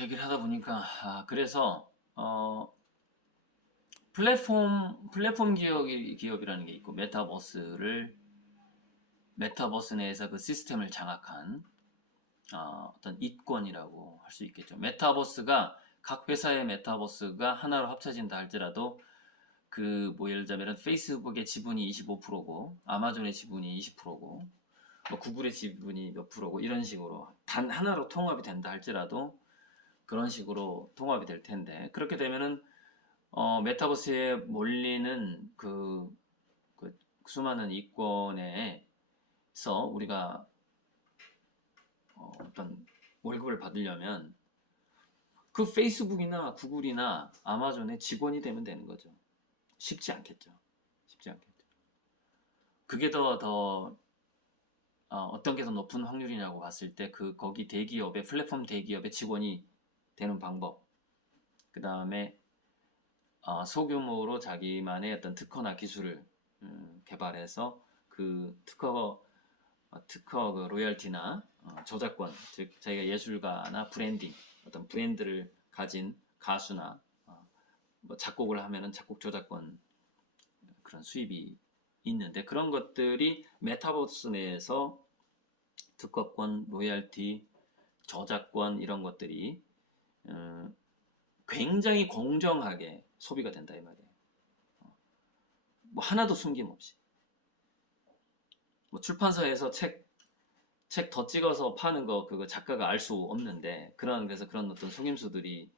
얘기를 하다 보니까, 그래서, 플랫폼 기업이라는 게 있고, 메타버스 내에서 그 시스템을 장악한, 어떤 이권이라고 할 수 있겠죠. 각 회사의 메타버스가 하나로 합쳐진다 할지라도, 예를 들자면, 페이스북의 지분이 25%고, 아마존의 지분이 20%고, 뭐 구글의 지분이 몇 프로고, 이런 식으로, 단 하나로 통합이 된다 할지라도, 그런 식으로 통합이 될 텐데, 그렇게 되면은, 메타버스에 몰리는 그 수많은 이권에서 우리가 어떤 월급을 받으려면 그 페이스북이나 구글이나 아마존의 직원이 되면 되는 거죠. 쉽지 않겠죠. 쉽지 않겠죠. 그게 어떤 게 더 높은 확률이냐고 봤을 때 거기 플랫폼 대기업의 직원이 되는 방법. 그 다음에 소규모로 자기만의 어떤 특허나 기술을 개발해서 그 특허 그 로열티나 저작권, 즉 자기가 예술가나 브랜딩, 어떤 브랜드를 가진 가수나 뭐 작곡을 하면은 작곡 저작권 그런 수입이 있는데, 그런 것들이 메타버스 내에서 특허권, 로열티, 저작권 이런 것들이 어, 굉장히 공정하게 소비가 된다 이 말이에요. 뭐 하나도 숨김없이. 뭐 출판사에서 책 더 찍어서 파는 거 그거 작가가 알 수 없는데, 그래서 그런 어떤 속임수들이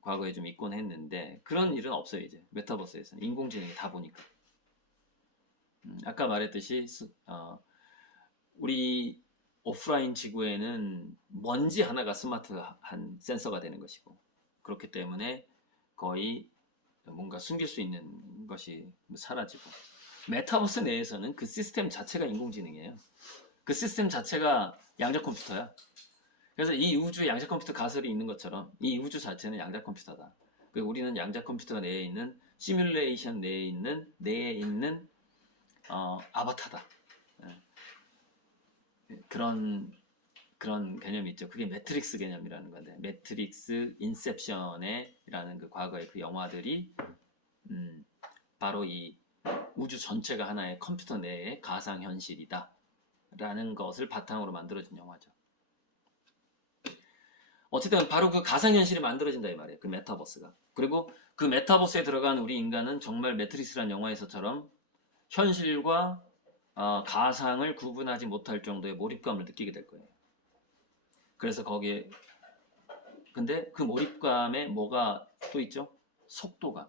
과거에 좀 있곤 했는데, 그런 일은 없어요 이제 메타버스에서는. 인공지능이 다 보니까. 아까 말했듯이 우리 오프라인 지구에는 먼지 하나가 스마트한 센서가 되는 것이고, 그렇기 때문에 거의 뭔가 숨길 수 있는 것이 사라지고, 메타버스 내에서는 그 시스템 자체가 인공지능이에요. 그 시스템 자체가 양자 컴퓨터야. 그래서 이 우주에 양자 컴퓨터 가설이 있는 것처럼 이 우주 자체는 양자 컴퓨터다. 우리는 양자 컴퓨터 내에 있는 시뮬레이션 내에 있는 아바타다. 그런 개념이 있죠. 그게 매트릭스 개념이라는 건데, 매트릭스, 인셉션이라는 그 과거의 그 영화들이 바로 이 우주 전체가 하나의 컴퓨터 내의 가상현실이다 라는 것을 바탕으로 만들어진 영화죠. 어쨌든 바로 그 가상현실이 만들어진다 이 말이에요. 그 메타버스가. 그리고 그 메타버스에 들어간 우리 인간은 정말 매트릭스라는 영화에서처럼 현실과 가상을 구분하지 못할 정도의 몰입감을 느끼게 될 거예요. 그래서 근데 그 몰입감에 뭐가 또 있죠? 속도감.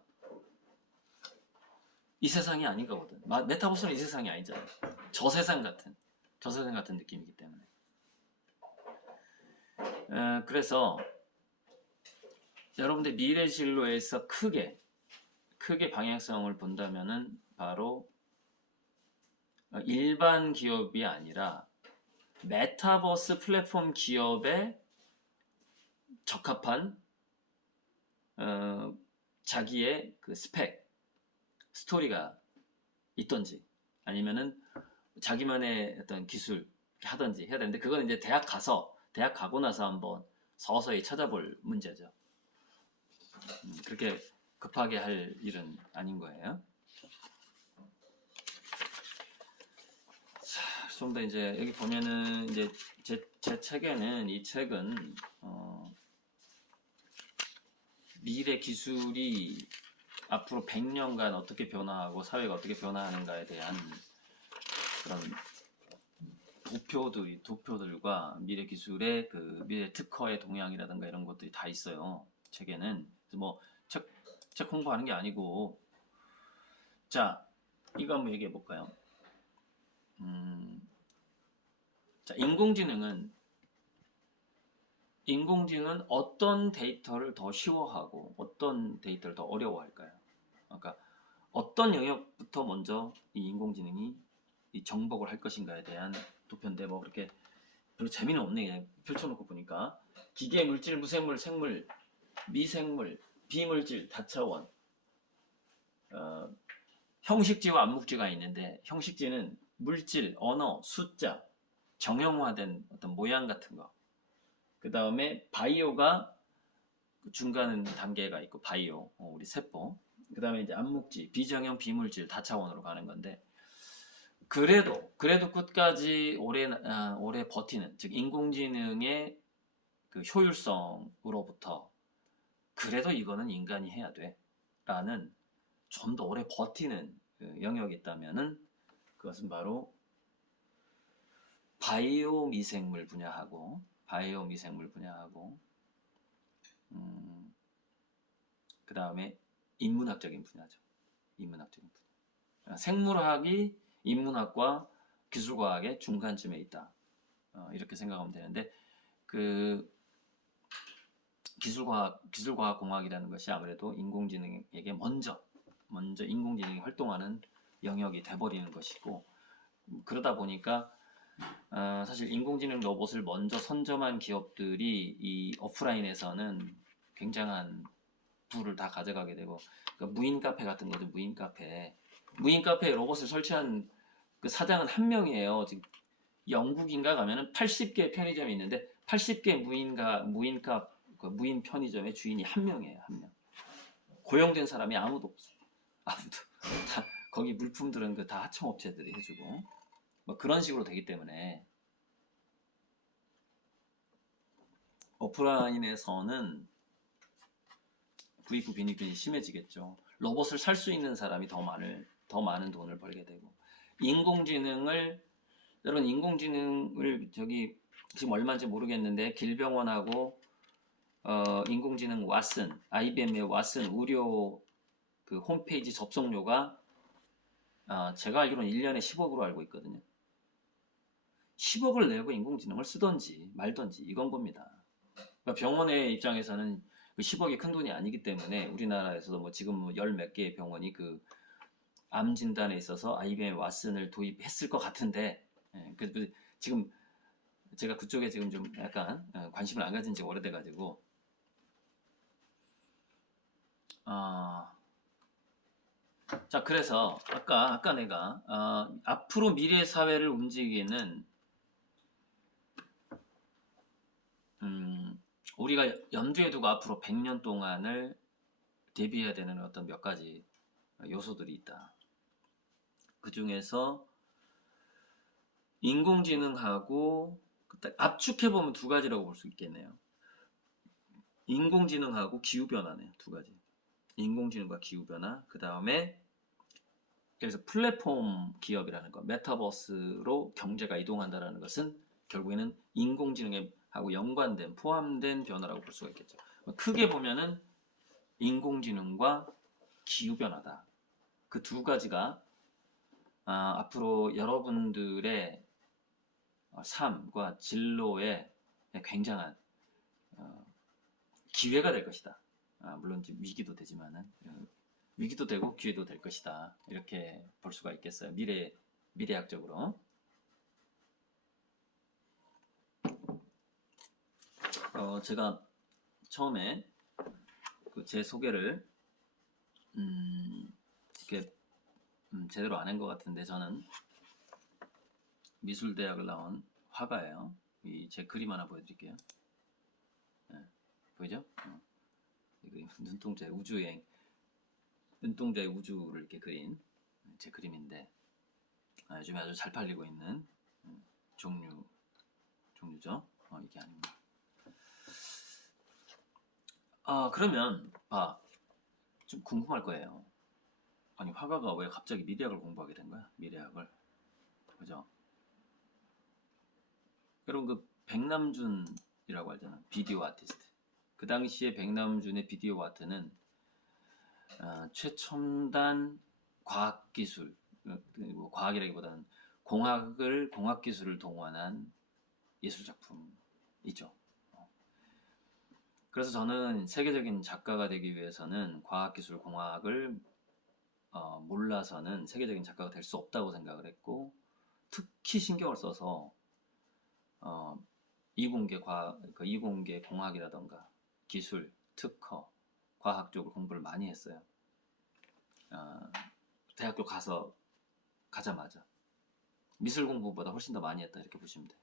이 세상이 아닌 거거든. 메타버스는 이 세상이 아니잖아요. 저 세상 같은 느낌이기 때문에. 그래서 여러분들 미래 진로에서 크게 방향성을 본다면은 바로 일반 기업이 아니라 메타버스 플랫폼 기업에 적합한 자기의 그 스토리가 있던지, 아니면은 자기만의 어떤 기술 하든지 해야 되는데, 그건 이제 대학 가고 나서 한번 서서히 찾아볼 문제죠. 그렇게 급하게 할 일은 아닌 거예요. 좀 더 이제 여기 보면은 이제 제 책에는, 이 책은 미래 기술이 앞으로 100년간 어떻게 변화하고 사회가 어떻게 변화하는가에 대한 그런 도표들과 미래 기술의 미래 특허의 동향이라든가 이런 것들이 다 있어요. 책에는. 그래서 뭐 책 홍보하는 게 아니고, 자, 이거 한번 얘기해 볼까요? 자, 인공지능은 어떤 데이터를 더 쉬워하고 어떤 데이터를 더 어려워할까요? 그러니까 어떤 영역부터 먼저 이 인공지능이 이 정복을 할 것인가에 대한 도표인데, 뭐 그렇게 별로 재미는 없네. 그냥 펼쳐놓고 보니까 기계, 물질, 무생물, 생물, 미생물, 비물질, 다차원, 형식지와 암묵지가 있는데, 형식지는 물질, 언어, 숫자, 정형화된 어떤 모양 같은 거. 그 다음에 바이오가 중간 단계가 있고 바이오, 우리 세포, 그 다음에 이제 암묵지, 비정형 비물질 다차원으로 가는 건데 그래도 끝까지 오래 버티는, 즉 인공지능의 그 효율성으로부터 그래도 이거는 인간이 해야 돼라는 좀 더 오래 버티는 그 영역이 있다면은 그것은 바로 바이오 미생물 분야하고 그 다음에 인문학적인 분야죠. 인문학적인 분야. 생물학이 인문학과 기술과학의 중간쯤에 있다. 이렇게 생각하면 되는데 그 기술과학공학이라는 것이 아무래도 인공지능에게 먼저 인공지능이 활동하는 영역이 돼버리는 것이고, 그러다 보니까 사실 인공지능 로봇을 먼저 선점한 기업들이 이 오프라인에서는 굉장한 부를 다 가져가게 되고, 그러니까 무인 카페 같은 거죠. 무인 카페에 로봇을 설치한 그 사장은 한 명이에요. 지금 영국인가 가면은 80개 편의점이 있는데 80개 무인 편의점의 주인이 한 명이에요. 한 명. 고용된 사람이 아무도 없어요. 아무도. 다 거기 물품들은 그 다 하청업체들이 해주고 뭐 그런 식으로 되기 때문에 오프라인에서는 부익부 빈익빈이 심해지겠죠. 로봇을 살 수 있는 사람이 더 많은 돈을 벌게 되고, 여러분 인공지능을 저기 지금 얼마인지 모르겠는데 길병원하고 인공지능 왓슨, IBM의 왓슨 의료 그 홈페이지 접속료가 제가 알기로는 1년에 10억으로 알고 있거든요. 10억을 내고 인공지능을 쓰던지 말던지 이건 겁니다. 그러니까 병원의 입장에서는 그 10억이 큰 돈이 아니기 때문에 우리나라에서도 뭐 지금 뭐 열 몇 개의 병원이 그 암 진단에 있어서 IBM 왓슨을 도입했을 것 같은데, 지금 제가 그쪽에 지금 좀 약간 관심을 안 가진 지 오래돼가지고 자, 그래서 아까 내가 앞으로 미래 사회를 움직이는 우리가 염두에 두고 앞으로 100년 동안을 대비해야 되는 어떤 몇 가지 요소들이 있다. 그 중에서 인공지능하고 압축해보면 두 가지라고 볼 수 있겠네요. 인공지능하고 기후변화네요. 두 가지. 인공지능과 기후변화, 그 다음에 그래서 플랫폼 기업이라는 거, 메타버스로 경제가 이동한다는 것은 결국에는 인공지능하고 포함된 변화라고 볼 수가 있겠죠. 크게 보면은 인공지능과 기후변화다. 그 두 가지가 앞으로 여러분들의 삶과 진로에 굉장한 기회가 될 것이다. 물론 위기도 되지만은 위기도 되고 기회도 될 것이다. 이렇게 볼 수가 있겠어요. 미래학적으로. 제가 처음에 제 소개를 이렇게 제대로 안 한 것 같은데, 저는 미술대학을 나온 화가예요. 제 그림 하나 보여드릴게요. 네, 보이죠? 이 그림 눈동자의 우주를 이렇게 그린 제 그림인데 요즘에 아주 잘 팔리고 있는 종류죠. 이게 아닙니다. 그러면 좀 궁금할 거예요. 아니, 화가가 왜 갑자기 미래학을 공부하게 된 거야? 미래학을. 그죠? 여러분 그 백남준이라고 알잖아. 비디오 아티스트. 그 당시에 백남준의 비디오 아트는 최첨단 과학기술, 과학이라기보다는 공학기술을 동원한 예술작품이죠. 그래서 저는 세계적인 작가가 되기 위해서는 과학기술, 공학을 몰라서는 세계적인 작가가 될 수 없다고 생각을 했고, 특히 신경을 써서 이공계 공학이라던가 기술, 특허, 과학 쪽을 공부를 많이 했어요. 대학교 가자마자 미술 공부보다 훨씬 더 많이 했다, 이렇게 보시면 돼요.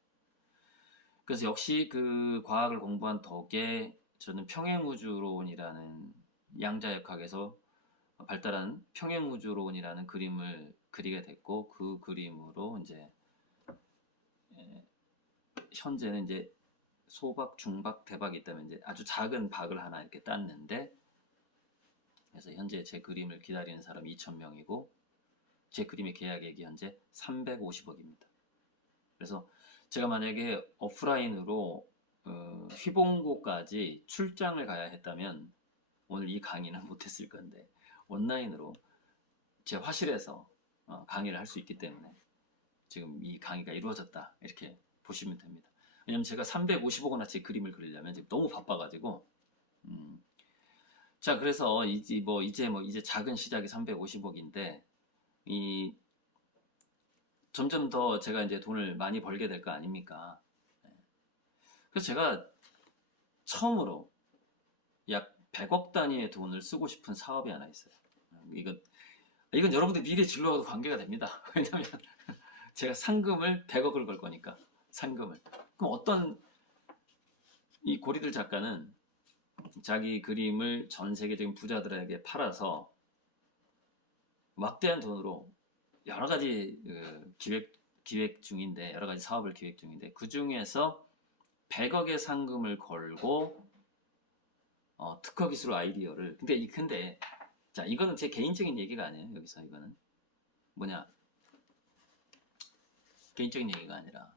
그래서 역시 그 과학을 공부한 덕에 저는 평행우주론이라는 양자역학에서 발달한 평행우주론이라는 그림을 그리게 됐고, 그 그림으로 이제 현재는 이제 소박, 중박, 대박이 있다면 이제 아주 작은 박을 하나 이렇게 땄는데, 그래서 현재 제 그림을 기다리는 사람이 2,000명이고 제 그림의 계약액이 현재 350억입니다. 그래서 제가 만약에 오프라인으로 휘봉고까지 출장을 가야 했다면 오늘 이 강의는 못했을 건데, 온라인으로 제 화실에서 강의를 할 수 있기 때문에 지금 이 강의가 이루어졌다, 이렇게 보시면 됩니다. 왜냐면 제가 350억원어치 그림을 그리려면 지금 너무 바빠가지고. 자, 그래서 이제 작은 시작이 350억인데 이 점점 더 제가 이제 돈을 많이 벌게 될 거 아닙니까? 그래서 제가 처음으로 약 100억 단위의 돈을 쓰고 싶은 사업이 하나 있어요. 이건 여러분들 미래 진로와도 관계가 됩니다. 왜냐면 제가 상금을 100억을 걸 거니까. 상금을. 그럼 어떤 이 고리들 작가는 자기 그림을 전 세계적인 부자들에게 팔아서 막대한 돈으로 여러 가지 기획 중인데, 여러 가지 사업을 기획 중인데, 그 중에서 100억의 상금을 걸고 특허 기술 아이디어를. 근데 자, 이거는 제 개인적인 얘기가 아니에요. 여기서 이거는 뭐냐, 개인적인 얘기가 아니라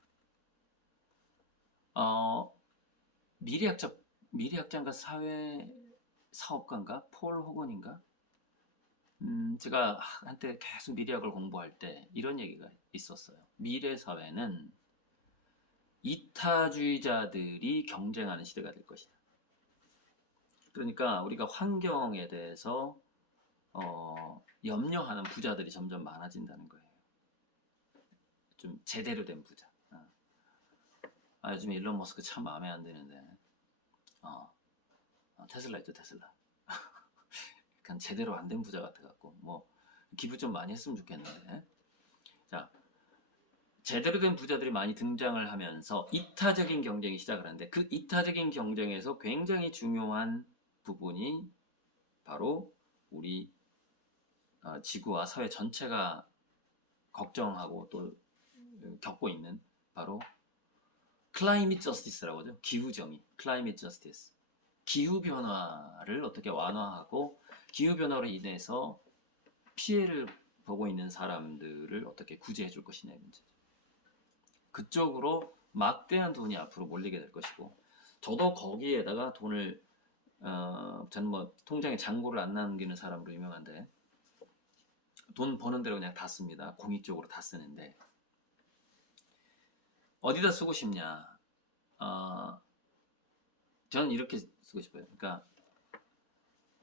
미래학자인가 사회 사업가인가 폴 호건인가, 제가 한때 계속 미래학을 공부할 때 이런 얘기가 있었어요. 미래 사회는 이타주의자들이 경쟁하는 시대가 될 것이다. 그러니까 우리가 환경에 대해서 염려하는 부자들이 점점 많아진다는 거예요. 좀 제대로 된 부자. 요즘 일론 머스크 참 마음에 안 드는데, 테슬라 있죠, 테슬라. 약간 제대로 안 된 부자 같아갖고 뭐 기부 좀 많이 했으면 좋겠는데. 자, 제대로 된 부자들이 많이 등장을 하면서 이타적인 경쟁이 시작을 하는데, 그 이타적인 경쟁에서 굉장히 중요한 부분이 바로 우리 지구와 사회 전체가 걱정하고 또 겪고 있는 바로 클라이밋 저스티스라고 하죠. 기후정의, 클라이밋 저스티스. 기후변화를 어떻게 완화하고 기후변화로 인해서 피해를 보고 있는 사람들을 어떻게 구제해 줄 것이냐의 문제죠. 그쪽으로 막대한 돈이 앞으로 몰리게 될 것이고, 저도 거기에다가 돈을 저는 뭐 통장에 잔고를 안 남기는 사람으로 유명한데, 돈 버는 대로 그냥 다 씁니다. 공익 쪽으로 다 쓰는데, 어디다 쓰고 싶냐? 저는 이렇게 쓰고 싶어요. 그러니까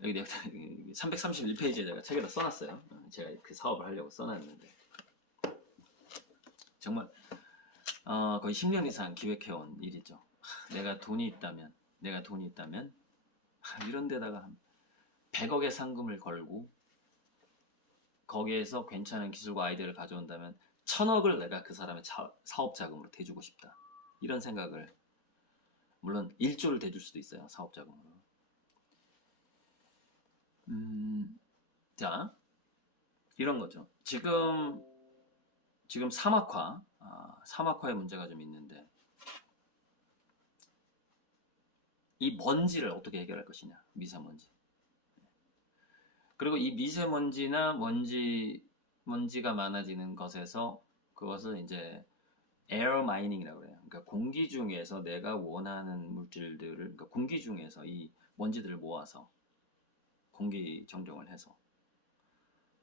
여기 내가 331페이지에 제가 책에다 써놨어요. 제가 그 사업을 하려고 써놨는데, 정말 거의 10년 이상 기획해온 일이죠. 내가 돈이 있다면 이런 데다가 100억의 상금을 걸고 거기에서 괜찮은 기술과 아이디어를 가져온다면 1000억을 내가 그 사람의 사업 자금으로 대주고 싶다. 이런 생각을, 물론 1조를 대줄 수도 있어요, 사업 자금으로. 자, 이런 거죠. 지금 사막화의 문제가 좀 있는데, 이 먼지를 어떻게 해결할 것이냐, 미세먼지. 그리고 이 미세먼지나 먼지가 많아지는 것에서, 그것을 이제 에어 마이닝이라고 그래요. 그러니까 공기 중에서 내가 원하는 물질들을, 그러니까 공기 중에서 이 먼지들을 모아서 공기 정정을 해서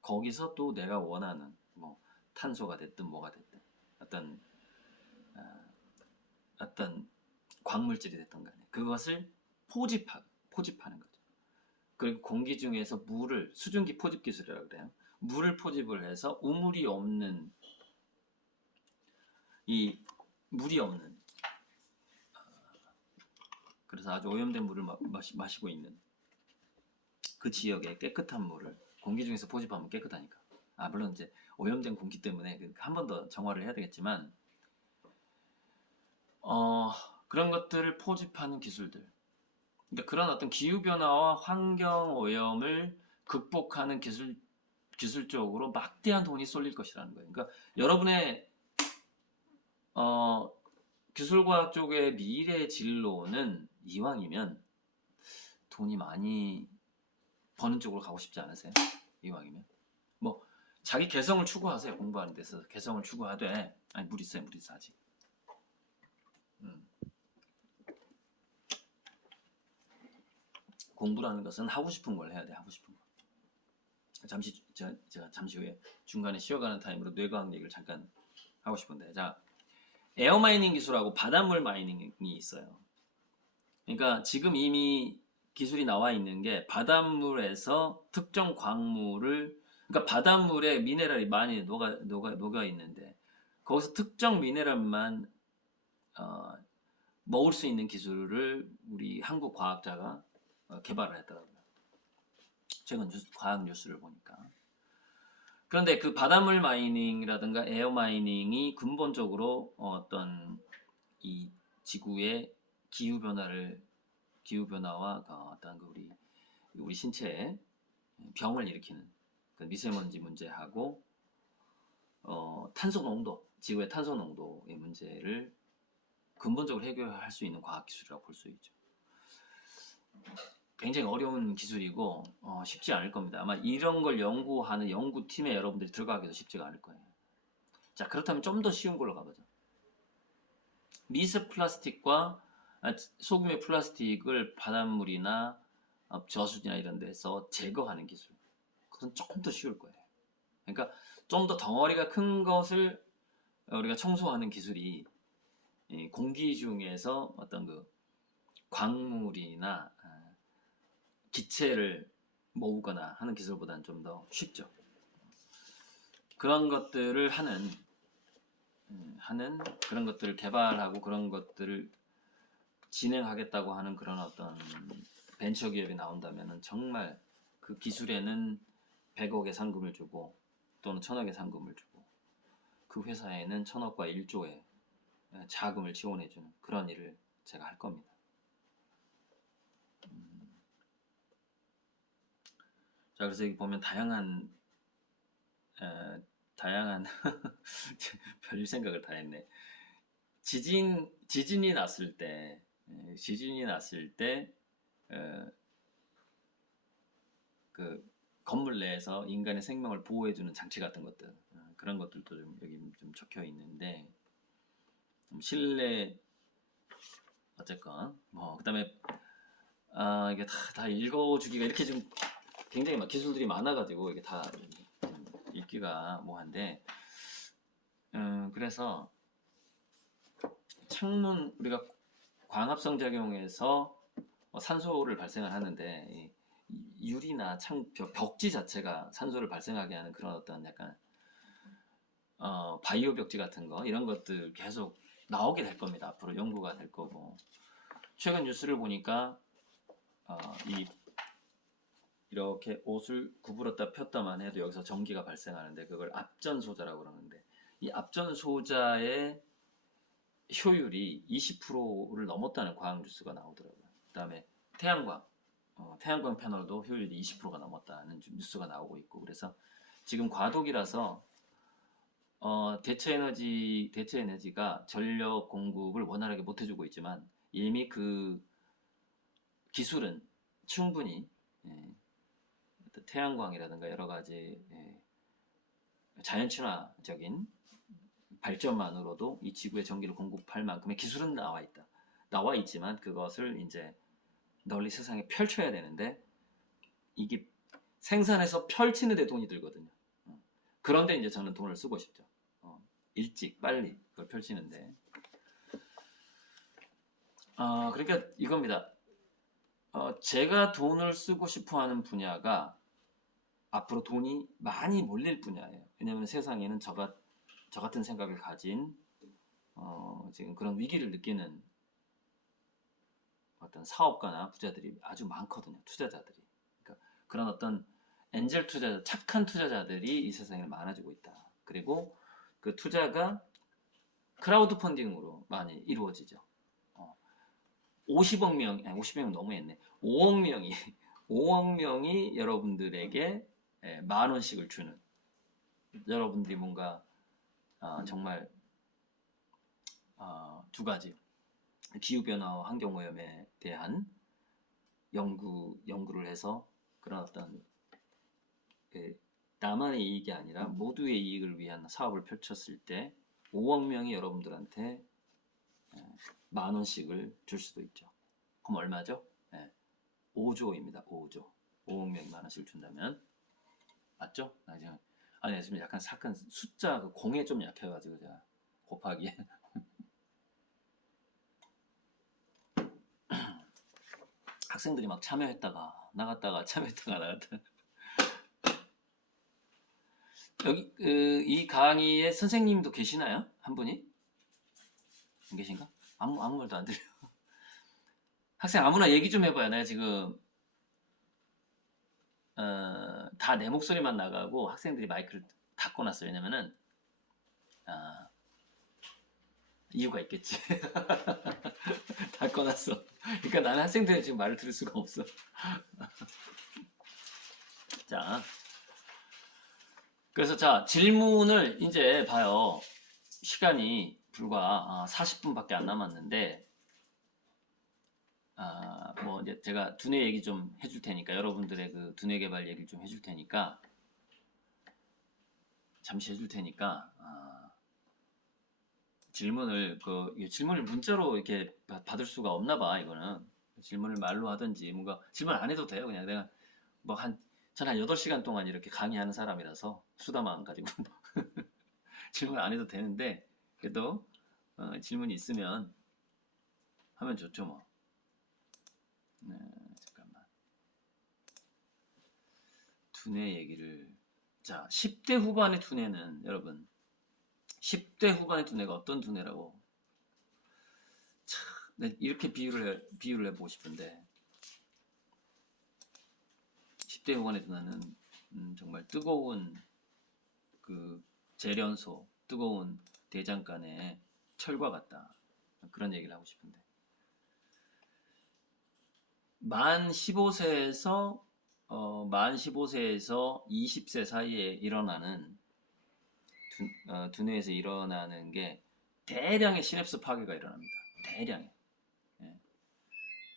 거기서 또 내가 원하는 뭐 탄소가 됐든 뭐가 됐든 어떤 광물질이 됐던 간에 그것을 포집하는 거죠. 그리고 공기 중에서 물을, 수증기 포집 기술이라고 그래요. 물을 포집을 해서 우물이 없는, 이 물이 없는, 그래서 아주 오염된 물을 마시고 있는 그 지역의 깨끗한 물을 공기 중에서 포집하면 깨끗하니까. 물론 이제 오염된 공기 때문에 한 번 더 정화를 해야 되겠지만, 그런 것들을 포집하는 기술들, 그러니까 그런 어떤 기후 변화와 환경 오염을 극복하는 기술적으로 막대한 돈이 쏠릴 것이라는 거예요. 그러니까 여러분의 어, 기술과학 쪽의 미래 진로는 이왕이면 돈이 많이 버는 쪽으로 가고 싶지 않으세요? 이왕이면 뭐 자기 개성을 추구하세요. 공부하는 데서 개성을 추구하되 아니 물 있어요, 물 있어 아직. 공부라는 것은 하고 싶은 걸 해야 돼. 하고 싶은 거. 제가 잠시 후에 중간에 쉬어가는 타임으로 뇌과학 얘기를 잠깐 하고 싶은데, 자, 에어마이닝 기술하고 바닷물 마이닝이 있어요. 그러니까 지금 이미 기술이 나와 있는 게 바닷물에서 특정 광물을, 그러니까 바닷물에 미네랄이 많이 녹아 있는데 거기서 특정 미네랄만 어, 먹을 수 있는 기술을 우리 한국 과학자가 개발을 했더라고요. 최근 과학 뉴스를 보니까. 그런데 그 바닷물 마이닝이라든가 에어 마이닝이 근본적으로 어떤 이 지구의 기후 변화와 어떤 그 우리 신체에 병을 일으키는 그 미세먼지 문제하고 탄소 농도, 지구의 탄소 농도의 문제를 근본적으로 해결할 수 있는 과학 기술이라고 볼 수 있죠. 굉장히 어려운 기술이고 쉽지 않을 겁니다. 아마 이런 걸 연구하는 연구팀에 여러분들이 들어가기도 쉽지가 않을 거예요. 자, 그렇다면 좀 더 쉬운 걸로 가보죠. 미세 플라스틱과 소금의 플라스틱을 바닷물이나 저수지나 이런 데서 제거하는 기술. 그건 조금 더 쉬울 거예요. 그러니까 좀 더 덩어리가 큰 것을 우리가 청소하는 기술이 공기 중에서 어떤 그 광물이나 기체를 모으거나 하는 기술보다는 좀 더 쉽죠. 그런 것들을 하는 그런 것들을 개발하고 그런 것들을 진행하겠다고 하는 그런 어떤 벤처 기업이 나온다면 정말 그 기술에는 100억의 상금을 주고 또는 1000억의 상금을 주고 그 회사에는 1000억과 1조의 자금을 지원해주는 그런 일을 제가 할 겁니다. 자, 그래서 여기 보면 다양한 별 생각을 다 했네. 지진이 났을 때 그 건물 내에서 인간의 생명을 보호해주는 장치 같은 것들, 그런 것들도 여기 좀 적혀 있는데, 실내 어쨌건 그다음에 이게 다 읽어주기가 이렇게 좀 굉장히 막 기술들이 많아가지고 이게 다 읽기가 뭐한데, 그래서 창문 우리가 광합성 작용에서 산소를 발생을 하는데 유리나 벽지 자체가 산소를 발생하게 하는 그런 어떤 약간 바이오 벽지 같은 거 이런 것들 계속 나오게 될 겁니다. 앞으로 연구가 될 거고, 최근 뉴스를 보니까 이렇게 옷을 구부렸다 폈다만 해도 여기서 전기가 발생하는데 그걸 앞전소자라고 그러는데 이 앞전소자의 효율이 20%를 넘었다는 과학 뉴스가 나오더라고요. 그 다음에 태양광 패널도 효율이 20%가 넘었다는 뉴스가 나오고 있고, 그래서 지금 과도기라서 대체 에너지가 전력 공급을 원활하게 못 해주고 있지만 이미 그 기술은 충분히 태양광이라든가 여러 가지 자연 친화적인 발전만으로도 이 지구에 전기를 공급할 만큼의 기술은 나와 있지만 그것을 이제 널리 세상에 펼쳐야 되는데 이게 생산해서 펼치는 데 돈이 들거든요. 그런데 이제 저는 돈을 쓰고 싶죠. 일찍 빨리 그걸 펼치는데. 그러니까 이겁니다. 제가 돈을 쓰고 싶어하는 분야가 앞으로 돈이 많이 몰릴 분야예요. 왜냐하면 세상에는 저 같은 생각을 가진 지금 그런 위기를 느끼는 어떤 사업가나 부자들이 아주 많거든요. 투자자들이. 그러니까 그런 어떤 엔젤 투자자, 착한 투자자들이 이 세상에 많아지고 있다. 그리고 그 투자가 크라우드 펀딩으로 많이 이루어지죠. 50억 명, 아니 50명 너무했네. 5억 명이 5억 명이 여러분들에게 만 원씩을 주는, 여러분들이 뭔가 정말 두 가지, 기후변화와 환경오염에 대한 연구를 해서 그런 어떤 나만의 이익이 아니라 모두의 이익을 위한 사업을 펼쳤을 때 5억 명이 여러분들한테 만 원씩을 줄 수도 있죠. 그럼 얼마죠? 5조입니다. 5조. 5억 명이 만 원씩을 준다면 맞죠? 아니 지금 약간 숫자 그 공에 좀 약해가지고 제가 곱하기에 학생들이 막 참여했다가 나갔다가 참여했다가 나갔다가 여기 이 강의에 선생님도 계시나요? 한 분이? 안 계신가? 아무 말도 안 들려요. 학생 아무나 얘기 좀 해봐요. 내가 지금 다 내 목소리만 나가고 학생들이 마이크를 닫고 놨어요. 왜냐면은 이유가 있겠지. 닫고 놨어. 그러니까 나는 학생들의 지금 말을 들을 수가 없어. 자, 그래서 자 질문을 이제 봐요. 시간이 불과 40분밖에 안 남았는데 뭐 이제 제가 두뇌 얘기 좀 해줄 테니까, 여러분들의 그 두뇌 개발 얘기를 좀 해줄 테니까, 잠시 해줄 테니까 질문을 문자로 이렇게 받을 수가 없나 봐. 이거는 질문을 말로 하든지 뭔가 질문 안 해도 돼요. 그냥 내가 전 한 8시간 동안 이렇게 강의하는 사람이라서 수다만 가지고 질문 안 해도 되는데, 그래도 질문이 있으면 하면 좋죠 뭐. 네, 잠깐만. 두뇌 얘기를. 자, 10대 후반의 두뇌는 여러분, 10대 후반의 두뇌가 어떤 두뇌라고 참 이렇게 비유를 해보고 싶은데, 10대 후반의 두뇌는 정말 뜨거운 그 재련소, 뜨거운 대장간의 철과 같다, 그런 얘기를 하고 싶은데, 만 15세에서 20세 사이에 일어나는 두뇌에서 일어나는 게 대량의 시냅스 파괴가 일어납니다. 대량의.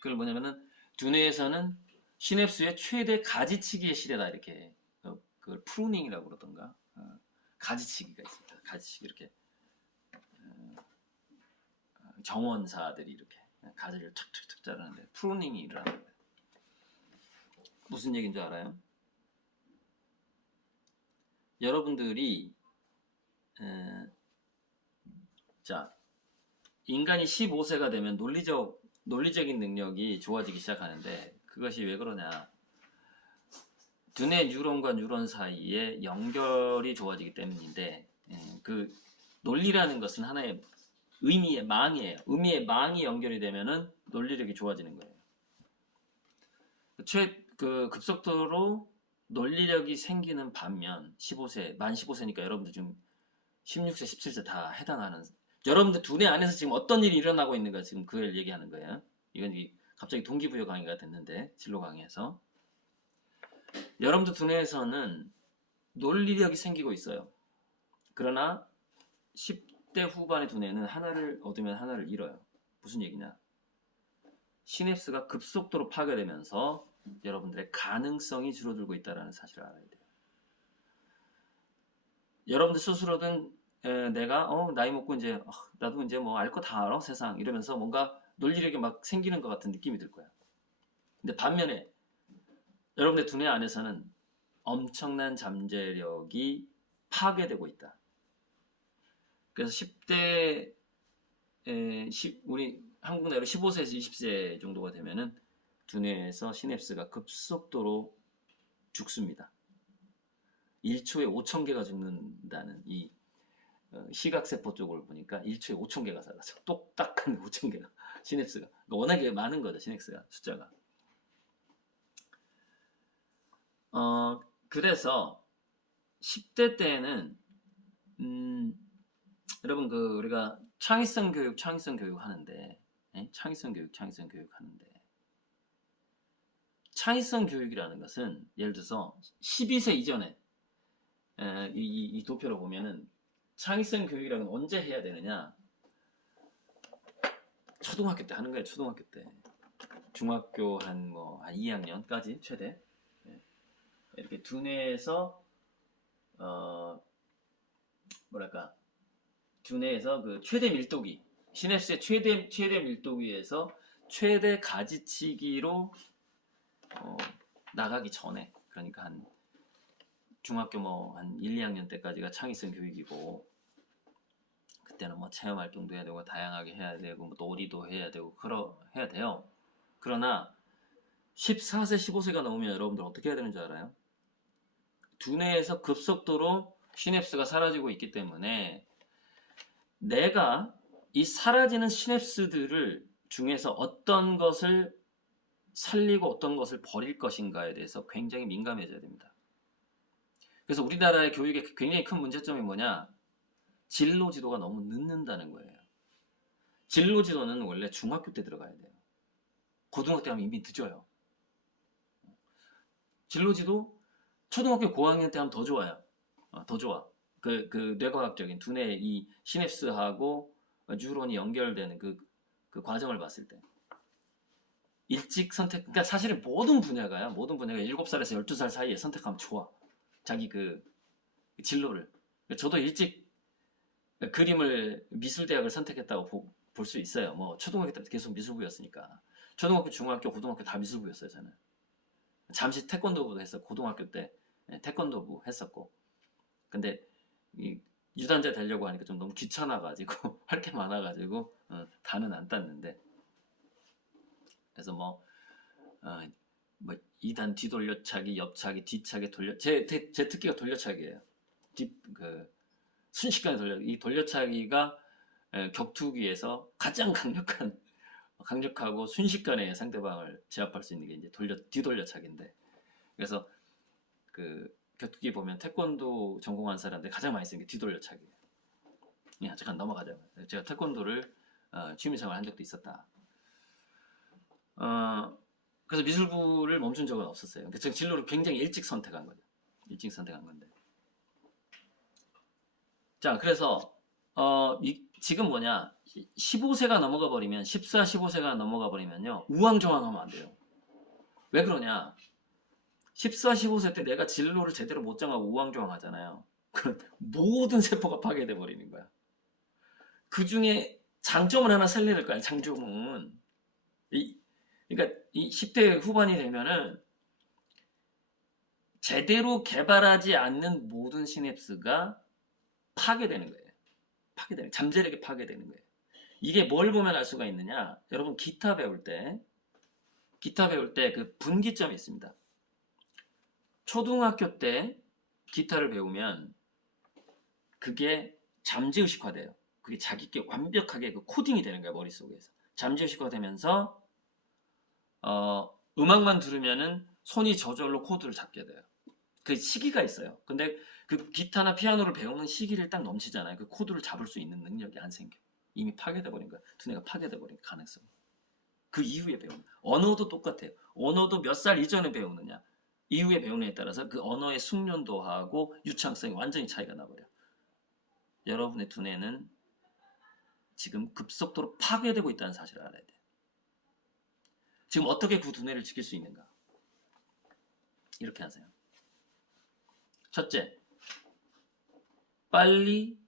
그걸 뭐냐면은 두뇌에서는 시냅스의 최대 가지치기의 시대다, 이렇게 그걸 프루닝이라고 그러던가, 가지치기가 있습니다. 가지치기, 이렇게 정원사들이 이렇게 가지를 탁탁탁 자르는데 프루닝이 일어납니다. 무슨 얘기인 줄 알아요? 여러분들이 자, 인간이 15세가 되면 논리적인 능력이 좋아지기 시작하는데, 그것이 왜 그러냐? 두뇌 뉴런과 뉴런 사이에 연결이 좋아지기 때문인데, 그 논리라는 것은 하나의 의미의 망이에요. 의미의 망이 연결이 되면은 논리력이 좋아지는 거예요. 급속도로 논리력이 생기는 반면 만 15세니까 여러분들 지금 16세, 17세 다 해당하는, 여러분들 두뇌 안에서 지금 어떤 일이 일어나고 있는가, 지금 그걸 얘기하는 거예요. 이건 갑자기 동기부여 강의가 됐는데, 진로 강의에서 여러분들 두뇌에서는 논리력이 생기고 있어요. 그러나 10대 후반의 두뇌는 하나를 얻으면 하나를 잃어요. 무슨 얘기냐? 시냅스가 급속도로 파괴되면서 여러분들의 가능성이 줄어들고 있다는 사실을 알아야 돼요. 여러분들 스스로든 내가 나이 먹고 이제 나도 이제 뭐 알 거 다 알아 세상, 이러면서 뭔가 논리력이 막 생기는 것 같은 느낌이 들 거야. 근데 반면에 여러분의 두뇌 안에서는 엄청난 잠재력이 파괴되고 있다. 그래서 10대 우리 한국 나이로 15세에서 20세 정도가 되면은 두뇌에서 시냅스가 급속도로 죽습니다. 1초에 5,000개가 죽는다는 이 시각세포 쪽을 보니까 1초에 5,000개가 살아서 똑딱한 5,000개가 시냅스가 워낙에 많은 거죠. 시냅스가 숫자가. 그래서 10대 때는 여러분 우리가 창의성 교육 하는데 예? 창의성 교육 하는데 창의성 교육이라는 것은 예를 들어서 12세 이전에 이 도표로 보면은 창의성 교육이라는 건 언제 해야 되느냐? 초등학교 때 하는 거예요. 초등학교 때. 중학교 한 2학년까지 최대. 예. 이렇게 두뇌에서 뭐랄까 두뇌에서 그 최대 밀도기 시냅스의 최대 밀도기에서 최대 가지치기로 나가기 전에 그러니까 한 중학교 한 1, 2학년 때까지가 창의성 교육이고 그때는 체험 활동도 해야 되고 다양하게 해야 되고 놀이도 해야 되고 해야 돼요. 그러나 14세, 15세가 넘으면 여러분들 어떻게 해야 되는 줄 알아요? 두뇌에서 급속도로 시냅스가 사라지고 있기 때문에 내가 이 사라지는 시냅스들을 중에서 어떤 것을 살리고 어떤 것을 버릴 것인가에 대해서 굉장히 민감해져야 됩니다. 그래서 우리나라의 교육의 굉장히 큰 문제점이 뭐냐? 진로 지도가 너무 늦는다는 거예요. 진로 지도는 원래 중학교 때 들어가야 돼요. 고등학교 때 하면 이미 늦어요. 진로 지도 초등학교 고학년 때 하면 더 좋아요. 더 좋아. 그 뇌과학적인 두뇌 이 시냅스하고 뉴런이 연결되는 그 과정을 봤을 때 일찍 선택, 그러니까 사실은 모든 분야가 7살에서 12살 사이에 선택하면 좋아. 자기 그 진로를. 저도 일찍 그림을 미술대학을 선택했다고 볼 수 있어요. 초등학교 때 계속 미술부였으니까. 초등학교, 중학교, 고등학교 다 미술부였어요, 저는. 잠시 태권도부도 했었고, 고등학교 때 태권도부 했었고. 근데 유단자 되려고 하니까 좀 너무 귀찮아가지고 할 게 많아가지고 다는 안 땄는데 그래서 2단 뒤돌려차기, 옆차기, 뒤차기 제 특기가 돌려차기예요. 순식간에 이 돌려차기가 격투기에서 가장 강력하고 순식간에 상대방을 제압할 수 있는 게 이제 뒤돌려차기인데 그래서 그 격투기 보면 태권도 전공한 사람들 가장 많이 쓰는 게 뒤돌려차기예요. 잠깐 넘어가자. 제가 태권도를 취미생활 한 적도 있었다. 그래서 미술부를 멈춘 적은 없었어요. 그러니까 제가 진로를 굉장히 일찍 선택한 거죠. 일찍 선택한 건데. 자, 그래서 지금 15세가 넘어가 버리면 14, 15세가 넘어가 버리면요. 우왕좌왕하면 안 돼요. 왜 그러냐? 14, 15세 때 내가 진로를 제대로 못 정하고 우왕좌왕하잖아요. 그럼 모든 세포가 파괴돼 버리는 거야. 그 중에 장점을 하나 살려야 될 거 아니야. 장점은 그러니까 이 10대 후반이 되면은 제대로 개발하지 않는 모든 시냅스가 파괴되는 거예요. 잠재력이 파괴되는 거예요. 이게 뭘 보면 알 수가 있느냐? 여러분 기타 배울 때 그 분기점이 있습니다. 초등학교 때 기타를 배우면 그게 잠재의식화돼요. 그게 자기께 완벽하게 그 코딩이 되는 거야 머릿속에서. 잠재의식화되면서 음악만 들으면은 손이 저절로 코드를 잡게 돼요. 그 시기가 있어요. 근데 그 기타나 피아노를 배우는 시기를 딱 넘치잖아요. 그 코드를 잡을 수 있는 능력이 안 생겨. 이미 파괴돼 버린 거야. 두뇌가 파괴돼 버린 가능성. 그 이후에 배우는. 언어도 똑같아요. 언어도 몇 살 이전에 배우느냐, 이후에 배우느냐에 따라서 그 언어의 숙련도하고 유창성이 완전히 차이가 나버려. 여러분의 두뇌는 지금 급속도로 파괴되고 있다는 사실을 알아야 돼요. 지금 어떻게 그 두뇌를 지킬 수 있는가? 이렇게 하세요. 첫째, 빨리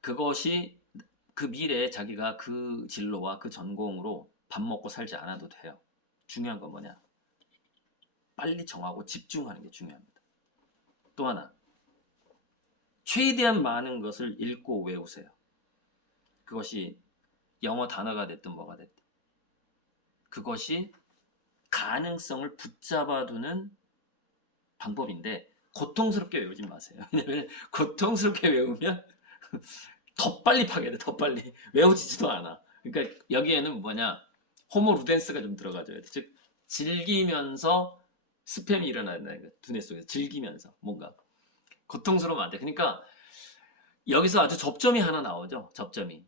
그것이 그 미래에 자기가 그 진로와 그 전공으로 밥 먹고 살지 않아도 돼요. 중요한 건 뭐냐? 빨리 정하고 집중하는 게 중요합니다. 또 하나, 최대한 많은 것을 읽고 외우세요. 그것이 영어 단어가 됐든 뭐가 됐든. 그것이 가능성을 붙잡아두는 방법인데 고통스럽게 외우지 마세요. 왜냐면 고통스럽게 외우면 더 빨리 파괴돼. 더 빨리 외워지지도 않아. 그러니까 여기에는 호모 루덴스가 좀 들어가줘야 돼. 즉 즐기면서 스팸이 일어나는 거야. 두뇌 속에서 즐기면서 뭔가 고통스러우면 안 돼. 그러니까 여기서 아주 접점이 하나 나오죠. 접점이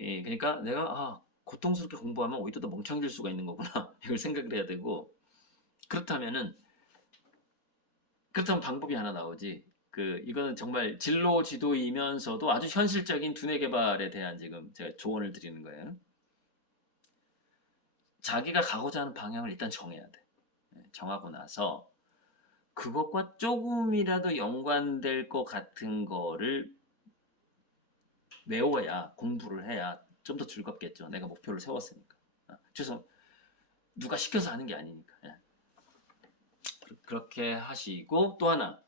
예, 그러니까 내가 고통스럽게 공부하면 오히려 더 멍청해질 수가 있는 거구나 이걸 생각을 해야 되고 그렇다면 방법이 하나 나오지. 이거는 정말 진로 지도이면서도 아주 현실적인 두뇌 개발에 대한 지금 제가 조언을 드리는 거예요. 자기가 가고자 하는 방향을 일단 정해야 돼. 정하고 나서 그것과 조금이라도 연관될 것 같은 거를 외워야 공부를 해야 좀 더 즐겁겠죠. 내가 목표를 세웠으니까. 그래서 누가 시켜서 하는 게 아니니까. 그렇게 하시고 또 하나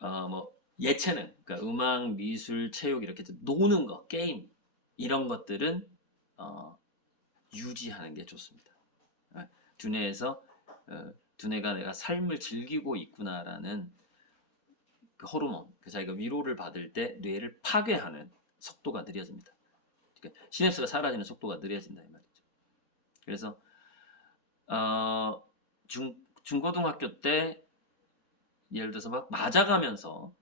뭐 예체능, 그러니까 음악, 미술, 체육 이렇게 노는 거, 게임 이런 것들은 유지하는 게 좋습니다. 두뇌에서 두뇌가 내가 삶을 즐기고 있구나라는 그 호르몬, 자기가 위로를 받을 때 뇌를 파괴하는 속도가 느려집니다. 그러니까 시냅스가 사라지는 속도가 느려진다 이 말이죠. 그래서 중고등학교 때 예를 들어서 막 맞아가면서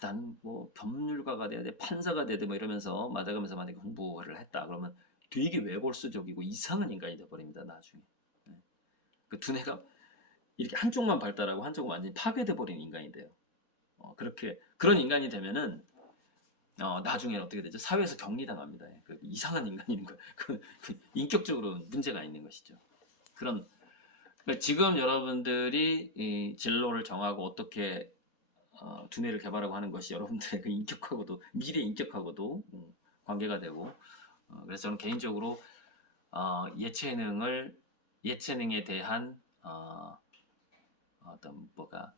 난 뭐 법률가가 돼야 돼, 판사가 돼야 돼, 뭐 이러면서 맞아가면서 만약에 공부를 했다 그러면 되게 외골수적이고 이상한 인간이 돼버립니다 나중에. 그 두뇌가 이렇게 한쪽만 발달하고 한쪽은 완전히 파괴돼 버린 인간이 돼요. 그렇게 그런 인간이 되면은 나중에 어떻게 되죠? 사회에서 격리당합니다. 이상한 인간인 거, 인격적으로 문제가 있는 것이죠. 그러니까 지금 여러분들이 이 진로를 정하고 어떻게 두뇌를 개발하고 하는 것이 여러분들의 그 인격하고도 미래 인격하고도 관계가 되고 그래서 저는 개인적으로 예체능에 대한 어떤 뭐가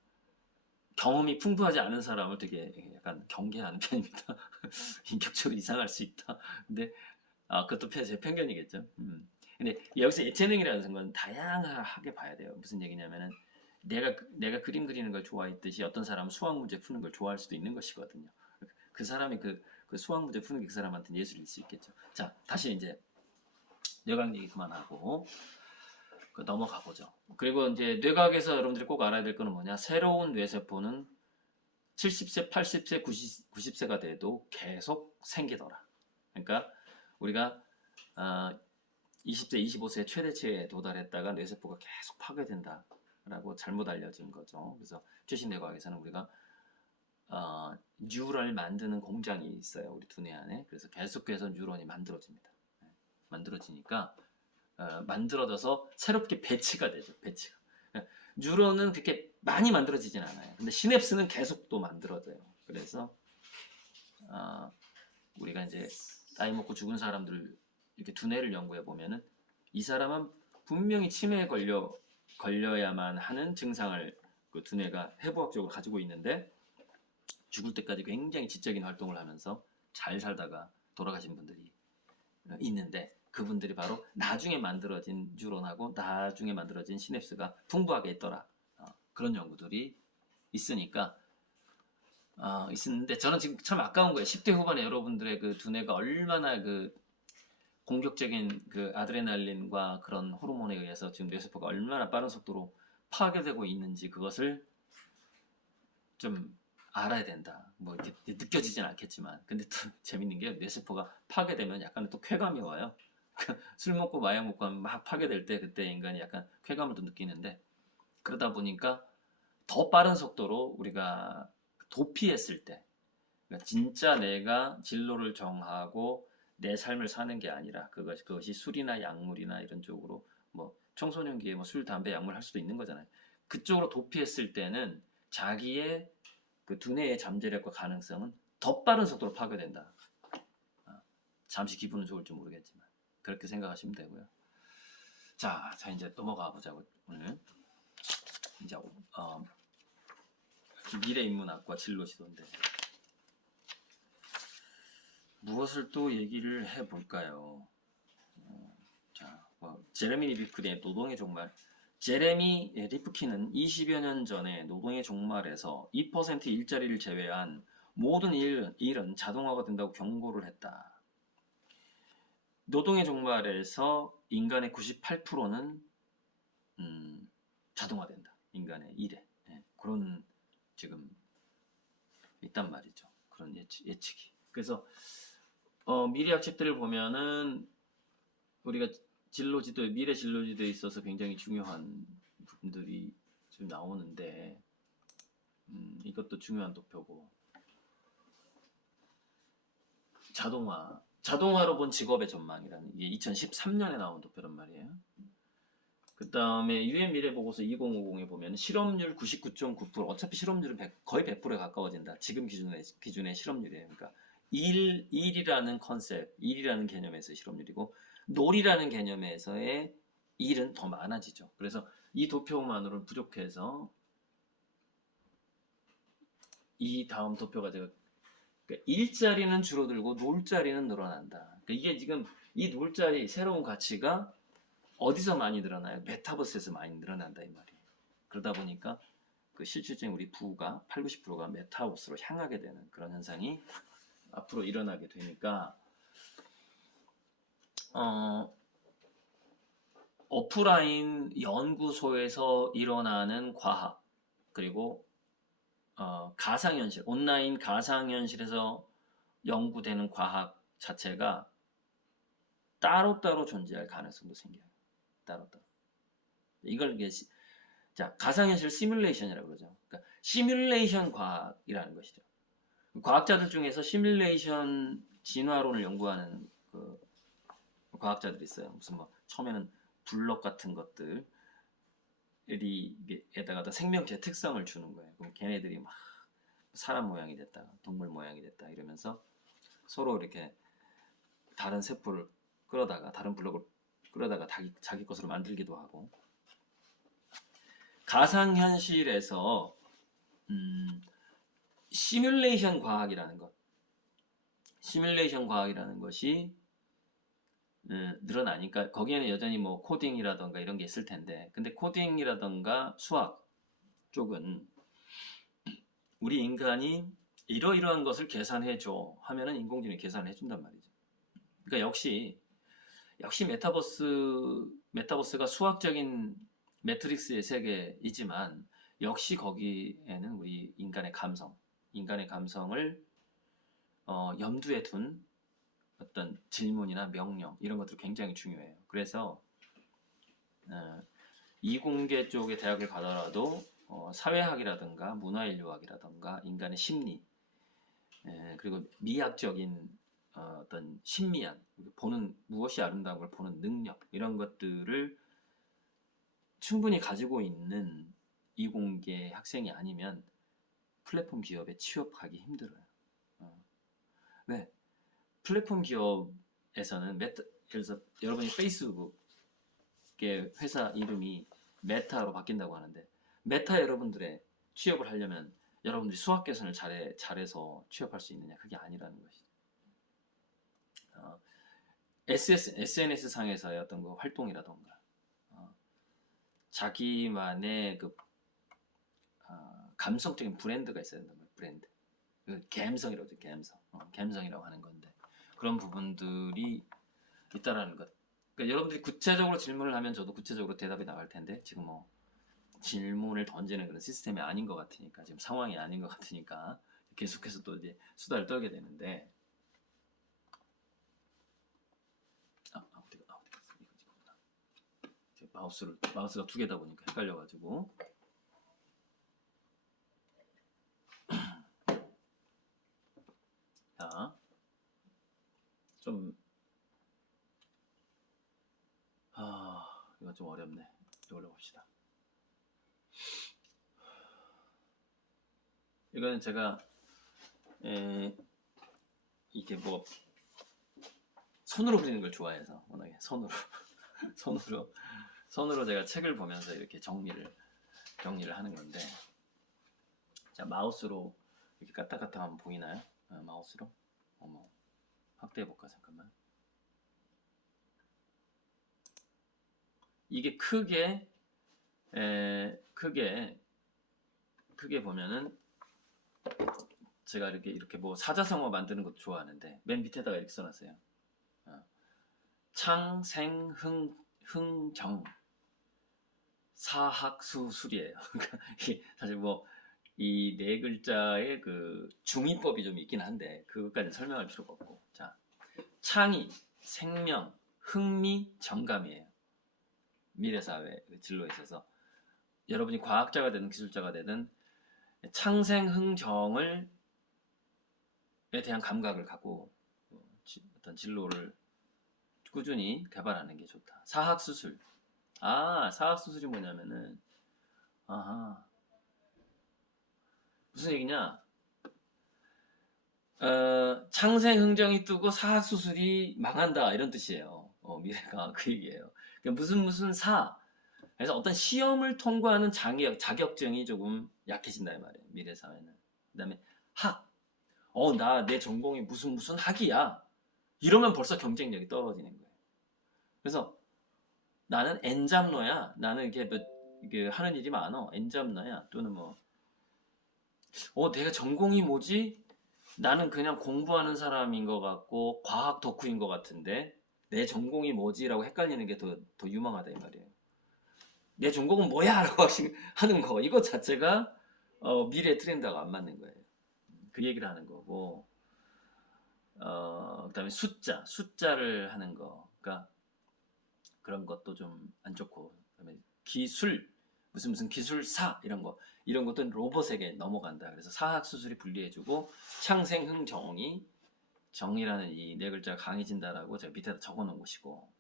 경험이 풍부하지 않은 사람을 되게 약간 경계하는 편입니다. 인격적으로 이상할 수 있다. 근데 그것도 제 편견이겠죠. 근데 여기서 예체능이라는 건 다양하게 봐야 돼요. 무슨 얘기냐면은 내가 그림 그리는 걸 좋아했듯이 어떤 사람은 수학 문제 푸는 걸 좋아할 수도 있는 것이거든요. 그 사람이 그 수학 문제 푸는 게 그 사람한테는 예술일 수 있겠죠. 자, 다시 이제 뇌과학 얘기 그만하고 넘어가 보죠. 그리고 이제 뇌과학에서 여러분들이 꼭 알아야 될 거는 뭐냐? 새로운 뇌세포는 70세, 80세, 90세가 돼도 계속 생기더라. 그러니까 우리가 20세, 25세 최대치에 도달했다가 뇌세포가 계속 파괴된다라고 잘못 알려진 거죠. 그래서 최신 뇌과학에서는 우리가 뉴럴 만드는 공장이 있어요. 우리 두뇌 안에. 그래서 계속해서 뉴런이 만들어집니다. 만들어지니까 만들어져서 새롭게 배치가 되죠. 배치가. 뉴런은 그렇게 많이 만들어지진 않아요. 근데 시냅스는 계속 또 만들어져요. 그래서 우리가 이제 나이 먹고 죽은 사람들 이렇게 두뇌를 연구해 보면은 이 사람은 분명히 치매에 걸려야만 하는 증상을 그 두뇌가 해부학적으로 가지고 있는데 죽을 때까지 굉장히 지적인 활동을 하면서 잘 살다가 돌아가신 분들이 있는데 그분들이 바로 나중에 만들어진 뉴런하고 나중에 만들어진 시냅스가 풍부하게 있더라. 그런 연구들이 있으니까 있었는데 저는 지금 참 아까운 거예요. 10대 후반에 여러분들의 그 두뇌가 얼마나 그 공격적인 그 아드레날린과 그런 호르몬에 의해서 지금 뇌세포가 얼마나 빠른 속도로 파괴되고 있는지 그것을 좀 알아야 된다. 뭐 이렇게 느껴지진 않겠지만 근데 또 재밌는 게 뇌세포가 파괴되면 약간 또 쾌감이 와요. 술 먹고 마약 먹고 하면 막 파괴될 때 그때 인간이 약간 쾌감을 또 느끼는데 그러다 보니까 더 빠른 속도로 우리가 도피했을 때 그러니까 진짜 내가 진로를 정하고 내 삶을 사는 게 아니라 그것이 술이나 약물이나 이런 쪽으로 뭐 청소년기에 뭐 술, 담배, 약물 할 수도 있는 거잖아요. 그쪽으로 도피했을 때는 자기의 그 두뇌의 잠재력과 가능성은 더 빠른 속도로 파괴된다. 잠시 기분은 좋을지 모르겠지만 그렇게 생각하시면 되고요. 자 이제 넘어가 보자고 오늘 이제 미래인문학과 진로 지도인데 무엇을 또 얘기를 해볼까요? 제레미 리프킨의 노동의 종말. 제레미 리프킨은 20여 년 전에 노동의 종말에서 2% 일자리를 제외한 모든 일은 자동화가 된다고 경고를 했다. 노동의 종말에서 인간의 98%는 자동화된다. 인간의 일에. 그런 지금 있단 말이죠. 그런 예측이. 그래서 미래 학습들을 보면은 우리가 미래 진로 지도에 있어서 굉장히 중요한 부분들이 좀 나오는데, 이것도 중요한 도표고, 자동화로 본 직업의 전망이라는 이게 2013년에 나온 도표란 말이에요. 그 다음에 유엔 미래 보고서 2050에 보면 실업률 99.9%, 어차피 실업률은 거의 100%에 가까워진다. 지금 기준의 실업률이에요. 그러니까 일이라는 컨셉, 일이라는 개념에서 실업률이고, 놀이라는 개념에서의 일은 더 많아지죠. 그래서 이 도표만으로는 부족해서 이 다음 도표가 제가, 그러니까 일자리는 줄어들고 놀자리는 늘어난다. 그러니까 이게 지금 이 놀자리 새로운 가치가 어디서 많이 늘어나요? 메타버스에서 많이 늘어난다 이 말이에요. 그러다 보니까 그 실질적인 우리 부가 8, 90%가 메타버스로 향하게 되는 그런 현상이 앞으로 일어나게 되니까, 오프라인 연구소에서 일어나는 과학, 그리고 가상현실, 온라인 가상현실에서 연구되는 과학 자체가 따로따로 존재할 가능성도 생겨요. 따로따로. 이걸 이게 자, 가상현실 시뮬레이션이라고 그러죠. 그러니까 시뮬레이션 과학이라는 것이죠. 과학자들 중에서 시뮬레이션 진화론을 연구하는 그 과학자들이 있어요. 무슨 뭐 처음에는 블럭 같은 것들이 에다가 생명체 특성을 주는 거예요. 그럼 걔네들이 막 사람 모양이 됐다, 동물 모양이 됐다 이러면서 서로 이렇게 다른 세포를 끌어다가 다른 블럭을 끌어다가 자기 것으로 만들기도 하고, 가상현실에서 시뮬레이션 과학이라는 것이 늘어나니까 거기에는 여전히 뭐 코딩이라던가 이런 게 있을 텐데, 근데 코딩이라던가 수학 쪽은 우리 인간이 이러이러한 것을 계산해줘 하면은 인공지능이 계산을 해준단 말이죠. 그러니까 역시 메타버스가 수학적인 매트릭스의 세계이지만, 역시 거기에는 우리 인간의 감성을 염두에 둔 어떤 질문이나 명령 이런 것들 굉장히 중요해요. 그래서 이공계 쪽의 대학을 가더라도 사회학이라든가 문화인류학이라든가 인간의 심리, 그리고 미학적인 어떤 신미한, 보는 무엇이 아름다운 걸 보는 능력, 이런 것들을 충분히 가지고 있는 이공계 학생이 아니면 플랫폼 기업에 취업하기 힘들어요. 왜? 플랫폼 기업에서는 예를 들어서 여러분이 페이스북의 회사 이름이 메타로 바뀐다고 하는데, 메타 여러분들의 취업을 하려면 여러분들이 수학 계산을 잘해서 취업할 수 있느냐? 그게 아니라는 것이죠. SNS 상에서의 어떤 그 활동이라던가 자기만의 그 감성적인 브랜드가 있어야 된단 말이에요. 브랜드. 그 감성이라고 하죠. 감성이라고 하는 건데, 그런 부분들이 있다라는 것. 그러니까 여러분들이 구체적으로 질문을 하면 저도 구체적으로 대답이 나갈 텐데, 지금 뭐 질문을 던지는 그런 시스템이 아닌 것 같으니까, 지금 상황이 아닌 것 같으니까 계속해서 또 이제 수다를 떨게 되는데, 어디 갔어? 이거 지금 마우스가 두 개다 보니까 헷갈려가지고. 자, 좀 이거 좀 어렵네. 이걸로 봅시다. 이거는 제가 이게 뭐 손으로 그리는 걸 좋아해서, 워낙에 손으로 제가 책을 보면서 이렇게 정리를 하는 건데, 자, 마우스로 이렇게 까딱까딱 하면 보이나요? 마우스로 확대해 볼까? 잠깐만. 이게 크게 보면은, 제가 이렇게 뭐 사자성어 만드는 것도 좋아하는데 맨 밑에다가 이렇게 써놨어요. 창생흥정 사학수술이에요. 그러니까 사실 뭐 이 네 글자의 그 중의법이 좀 있긴 한데 그것까지 설명할 필요가 없고, 자, 창의, 생명, 흥미, 정감이에요. 미래사회 진로에 있어서 여러분이 과학자가 되든 기술자가 되든 창생흥정을 에 대한 감각을 갖고 어떤 진로를 꾸준히 개발하는 게 좋다. 사학수술. 사학수술이 뭐냐면은, 아하, 무슨 얘기냐? 창생흥정이 뜨고 사학수술이 망한다 이런 뜻이에요. 미래가 그 얘기예요. 그러니까 무슨 그래서 어떤 시험을 통과하는 자격증이 조금 약해진다 이 말이에요. 미래 사회는. 그다음에 학. 나 내 전공이 무슨 학이야. 이러면 벌써 경쟁력이 떨어지는 거예요. 그래서 나는 엔잡러야. 나는 이게 하는 일이 많어. 엔잡러야. 또는 내가 전공이 뭐지? 나는 그냥 공부하는 사람인 것 같고 과학 덕후인 것 같은데 내 전공이 뭐지라고 헷갈리는 게 더 유망하다 이 말이에요. 내 전공은 뭐야? 라고 하는 거. 이것 자체가 미래 트렌드하고 안 맞는 거예요. 그 얘기를 하는 거고 그다음에 숫자를 하는 거. 그러니까 그런 것도 좀 안 좋고 그다음에 기술 무슨 기술사 이런 것도 로봇에게 넘어간다. 그래서 사학수술이 분리해주고 창생흥정이 정이라는 이 네 글자가 강해진다라고 제가 밑에다 적어놓은 것이고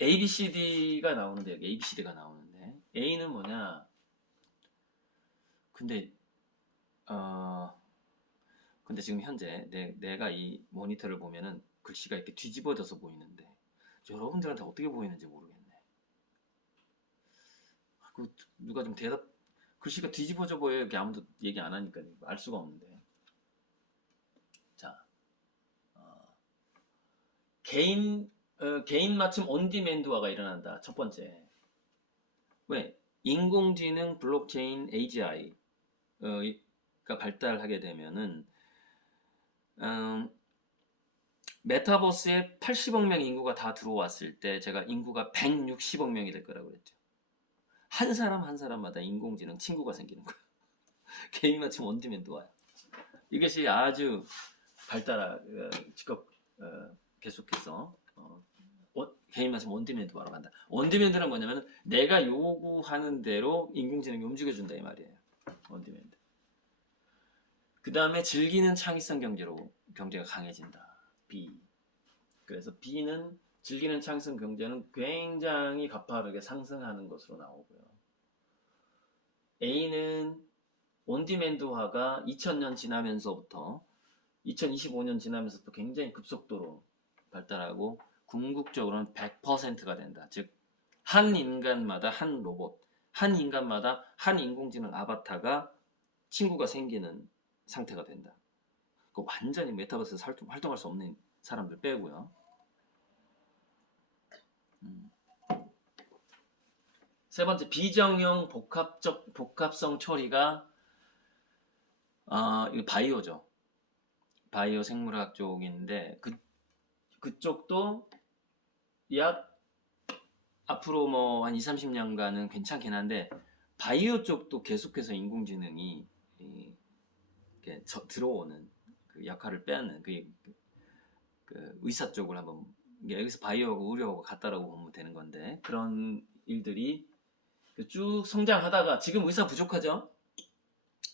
ABCD가 나오는데 여기 ABCD가 나오는데 A는 뭐냐? 근데 근데 지금 현재 내가 이 모니터를 보면은 글씨가 이렇게 뒤집어져서 보이는데 여러분들한테 어떻게 보이는지 모르겠네. 누가 좀 글씨가 뒤집어져 보여요. 이렇게 아무도 얘기 안 하니까 알 수가 없는데. 자, 개인 맞춤 온디맨드화가 일어난다. 첫 번째. 왜? 인공지능, 블록체인, AGI가 발달하게 되면은 메타버스에 80억 명 인구가 다 들어왔을 때 제가 인구가 160억 명이 될 거라고 그랬죠. 한 사람 한 사람마다 인공지능 친구가 생기는 거예요. 개인 맞춤 온디맨드화야. 이것이 아주 직업 계속해서 개인 맞춤 온디맨드화로 간다. 온디맨드는 뭐냐면 내가 요구하는 대로 인공지능이 움직여준다 이 말이에요. 온디맨드. 그 다음에 즐기는 창의성 경제가 강해진다. B. 그래서 B는 즐기는 창의성 경제는 굉장히 가파르게 상승하는 것으로 나오고요. A는 온디맨드화가 2000년 지나면서부터 2025년 지나면서부터 굉장히 급속도로 발달하고 궁극적으로는 100%가 된다. 즉, 한 인간마다 한 로봇, 한 인간마다 한 인공지능 아바타가 친구가 생기는 상태가 된다. 그 완전히 메타버스에서 활동할 수 없는 사람들 빼고요. 세 번째, 비정형 복합성 처리가 이거 바이오죠. 바이오 생물학 쪽인데 그쪽도 약 앞으로 한 20, 30년간은 괜찮긴 한데 바이오 쪽도 계속해서 인공지능이 이렇게 들어오는 그 역할을 빼앗는 그 의사 쪽을 한번 여기서 바이오하고 의료하고 같다라고 보면 되는 건데 그런 일들이 쭉 성장하다가 지금 의사 부족하죠?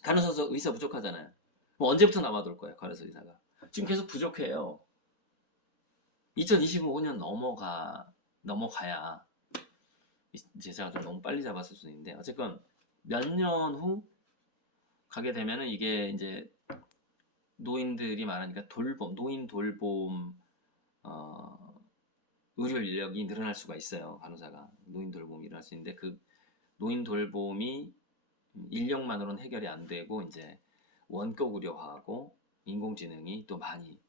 간호사 의사 부족하잖아요. 언제부터 남아돌 거예요, 간호사 의사가? 지금 계속 부족해요. 2025년 넘어가야 이제 제가 좀 너무 빨리 잡았을 수도 있는데 어쨌건 몇 년 후 가게 되면은 이게 이제 노인들이 많으니까 노인 돌봄 의료 인력이 늘어날 수가 있어요. 간호사가 노인 돌봄이 일어날 수 있는데 그 노인 돌봄이 인력만으로는 해결이 안 되고 이제 원격 의료화하고 인공지능이 또 많이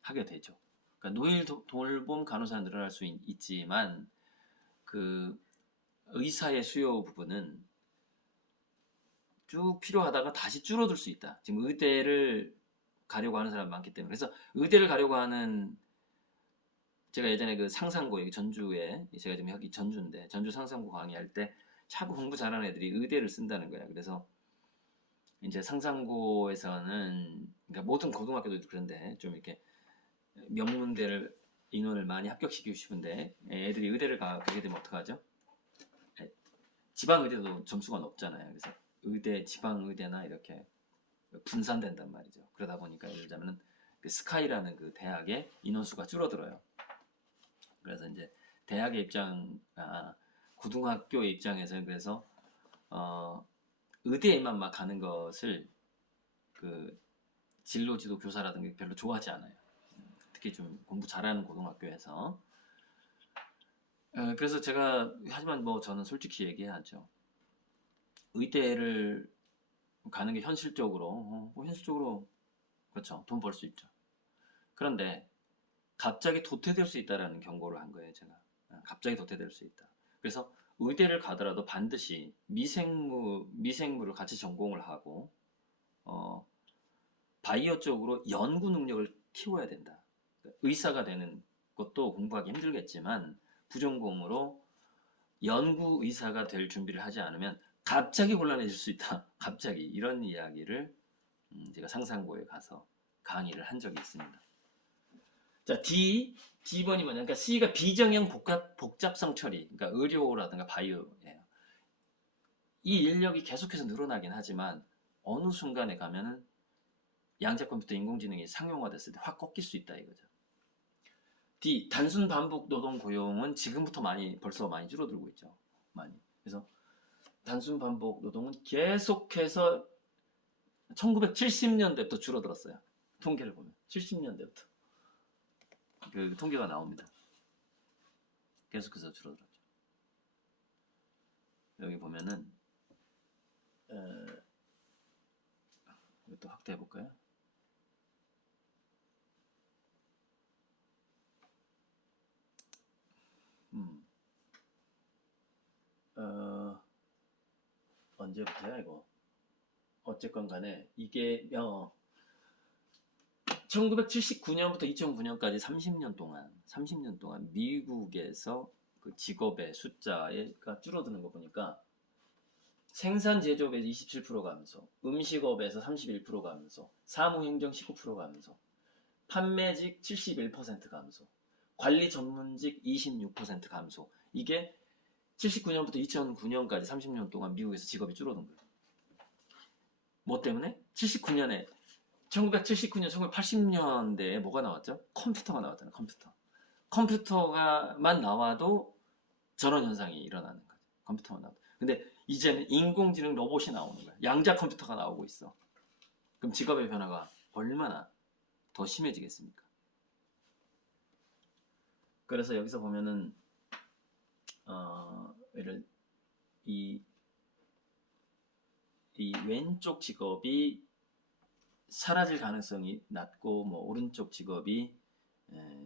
하게 되죠. 그러니까 노인 돌봄 간호사는 늘어날 수 있지만 그 의사의 수요 부분은 쭉 필요하다가 다시 줄어들 수 있다. 지금 의대를 가려고 하는 사람이 많기 때문에 그래서 의대를 가려고 하는 제가 예전에 그 상상고 여기 전주에 제가 지금 여기 전주인데 전주 상상고 강의할 때 자꾸 공부 잘하는 애들이 의대를 쓴다는 거야. 그래서 이제 상상고에서는 그러니까 모든 고등학교도 그런데 좀 이렇게 명문대를 인원을 많이 합격시키고 싶은데 애들이 의대를 가게 되면 어떡하죠? 지방 의대도 점수가 높잖아요. 그래서 의대, 지방 의대나 이렇게 분산된단 말이죠. 그러다 보니까 예를 들자면 그 스카이라는 그 대학의 인원수가 줄어들어요. 그래서 이제 대학의 고등학교의 입장에서는 그래서 의대에만 막 가는 것을 그 진로지도 교사라든가 별로 좋아하지 않아요. 특히 좀 공부 잘하는 고등학교에서. 그래서 제가 하지만 뭐 저는 솔직히 얘기하죠. 의대를 가는 게 현실적으로 그렇죠. 돈 벌 수 있죠. 그런데 갑자기 도태될 수 있다라는 경고를 한 거예요, 제가. 갑자기 도태될 수 있다. 그래서 의대를 가더라도 반드시 미생물을 같이 전공을 하고 바이오 쪽으로 연구 능력을 키워야 된다. 의사가 되는 것도 공부하기 힘들겠지만 부전공으로 연구 의사가 될 준비를 하지 않으면 갑자기 곤란해질 수 있다. 갑자기 이런 이야기를 제가 상상고에 가서 강의를 한 적이 있습니다. 자, D번이 뭐냐? 그러니까 C가 비정형 복잡성 처리, 그러니까 의료라든가 바이오예요. 이 인력이 계속해서 늘어나긴 하지만 어느 순간에 가면은 양자 컴퓨터 인공지능이 상용화됐을 때 확 꺾일 수 있다 이거죠. D, 단순 반복 노동 고용은 지금부터 벌써 많이 줄어들고 있죠. 많이. 그래서 단순 반복 노동은 계속해서 1970년대부터 줄어들었어요. 통계를 보면 70년대부터 그 통계가 나옵니다. 계속해서 줄어들었죠. 여기 보면은 이것도 확대해 볼까요? 언제부터야 이거? 어쨌건 간에 이게 1979년부터 2009년까지 30년 동안 미국에서 그 직업의 숫자가 줄어드는 거 보니까 생산 제조업에서 27% 감소, 음식업에서 31% 감소, 사무행정 19% 감소, 판매직 71% 감소, 관리 전문직 26% 감소. 이게 79년부터 2009년까지 30년 동안 미국에서 직업이 줄어든 거예요. 뭐 때문에? 1979년, 1980년대에 뭐가 나왔죠? 컴퓨터가 나왔잖아요. 컴퓨터가만 나와도 저런 현상이 일어나는 거죠. 컴퓨터만 나와도. 근데 이제는 인공지능 로봇이 나오는 거야. 양자 컴퓨터가 나오고 있어. 그럼 직업의 변화가 얼마나 더 심해지겠습니까? 그래서 여기서 보면은 이 왼쪽 직업이 사라질 가능성이 낮고 뭐 오른쪽 직업이